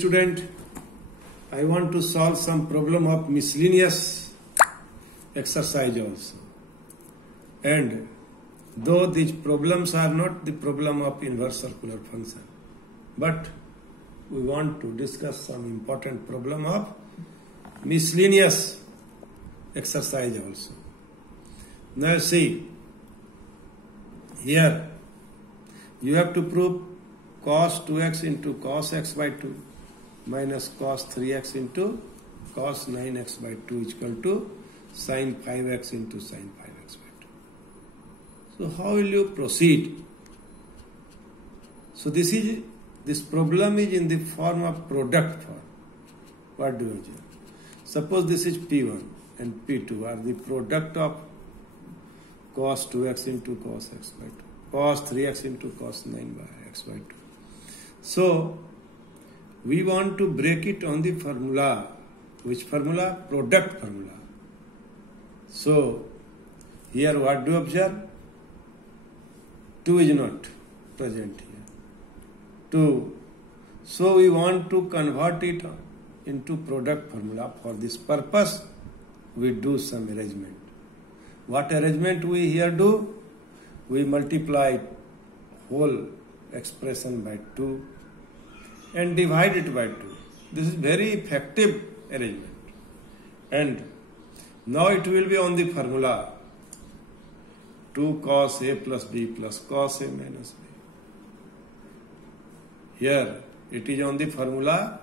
Student, I want to solve some problem of miscellaneous exercise also. And though these problems are not the problem of inverse circular function, but we want to discuss some important problem of miscellaneous exercise also. Now see, here you have to prove cos 2x into cos x by 2 minus cos 3x into cos 9x by 2 is equal to sin 5x into sin 5x by 2. So how will you proceed? So this problem is in the form of product form. What do you do? Suppose this is P1 and P2 are the product of cos 2x into cos x by 2, cos 3x into cos 9 by x by 2. So we want to break it on the formula. Which formula? Product formula. So here what do you observe? 2 is not present here. 2. So we want to convert it into product formula. For this purpose we do some arrangement. What arrangement we here do? We multiply whole expression by 2 and divide it by 2. This is very effective arrangement. And now it will be on the formula 2 cos a plus b plus cos a minus b. Here it is on the formula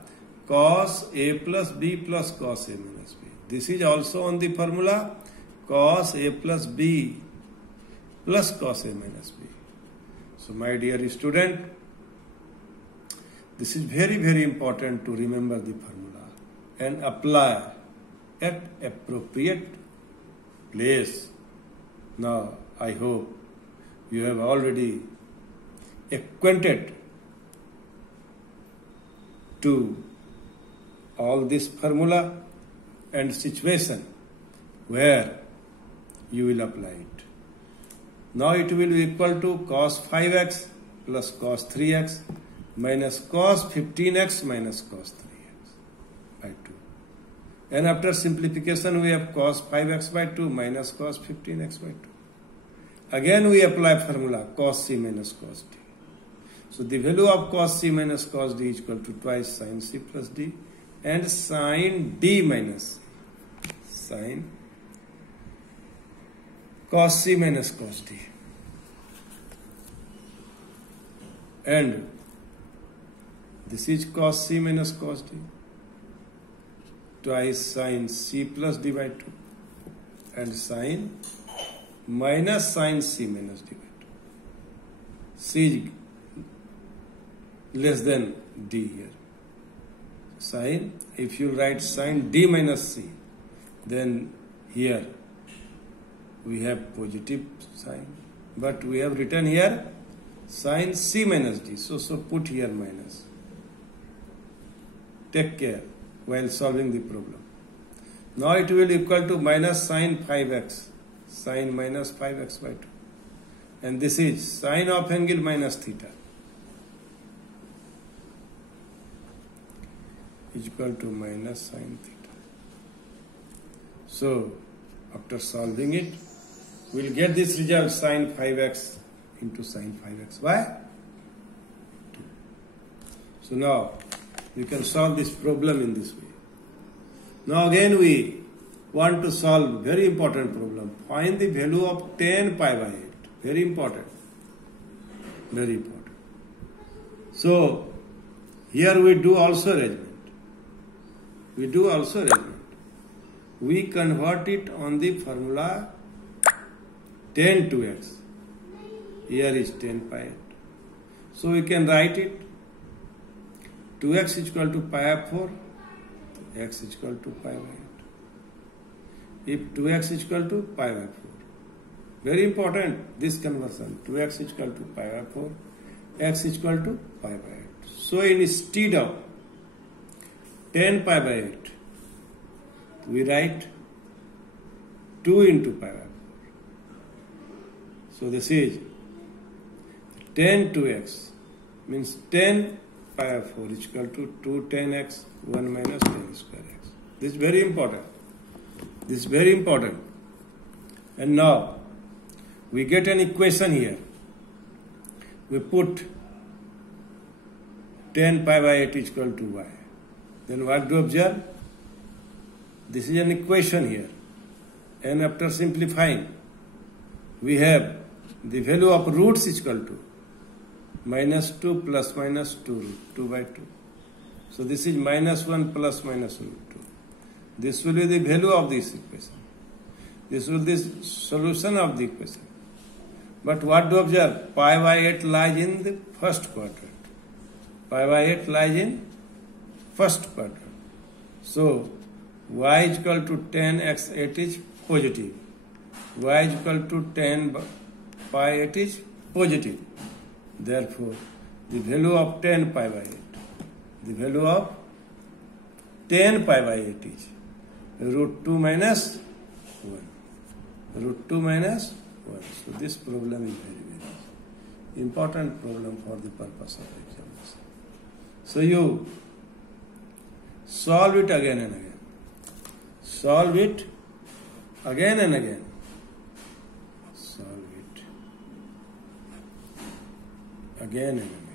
cos a plus b plus cos a minus b. This is also on the formula cos a plus b plus cos a minus b. So my dear student, this is very important to remember the formula and apply at appropriate place. Now I hope you have already acquainted to all this formula and situation where you will apply it. Now it will be equal to cos 5x plus cos 3x minus cos 15x minus cos 3x by 2. And after simplification we have cos 5x by 2 minus cos 15x by 2. Again we apply formula cos c minus cos d. So the value of cos c minus cos d is equal to twice sin c plus d and sin d minus c. Sin cos c minus cos d. And this is cos c minus cos d. Twice sin c plus d by 2 and sin minus sin c minus d by 2. C less than d here. Sin, if you write sin d minus c, then here we have positive sign, but we have written here sin c minus d. So put here minus. Take care while solving the problem. Now it will equal to minus sin 5x, sin minus 5x by 2. And this is sin of angle minus theta is equal to minus sin theta. So after solving it, we will get this result sin 5x into sin 5x by 2. So now we can solve this problem in this way. Now again we want to solve very important problem. Find the value of tan pi by 8. Very important. Very important. So here we do also arrangement. We convert it on the formula tan 2x. Here is tan pi 8. So we can write it 2x is equal to pi by 4, x is equal to pi by 8. If 2x is equal to pi by 4. Very important this conversion. 2x is equal to pi by 4, x is equal to pi by 8. So instead of tan pi by 8, we write 2 into pi by 4. So this is tan 2x means tan pi of 4 is equal to 2 10x 1 minus 10 square x. This is very important. This is very important. And now we get an equation here. We put 10 pi by 8 is equal to y. Then what do you observe? This is an equation here. And after simplifying, we have the value of roots is equal to minus 2 plus minus 2 root 2 by 2. So this is minus 1 plus minus root 2. This will be the value of this equation. This will be the solution of the equation. But what do you observe? Pi by 8 lies in the first quadrant. Pi by 8 lies in first quadrant. So y is equal to 10x8 is positive. Y is equal to 10 pi 8 is positive. Therefore, the value of 10 pi by 8, the value of 10 pi by 8 is root 2 minus 1. Root 2 minus 1. So this problem is very important problem for the purpose of examination. So you solve it again and again. Solve it again and again. Solve it again and again.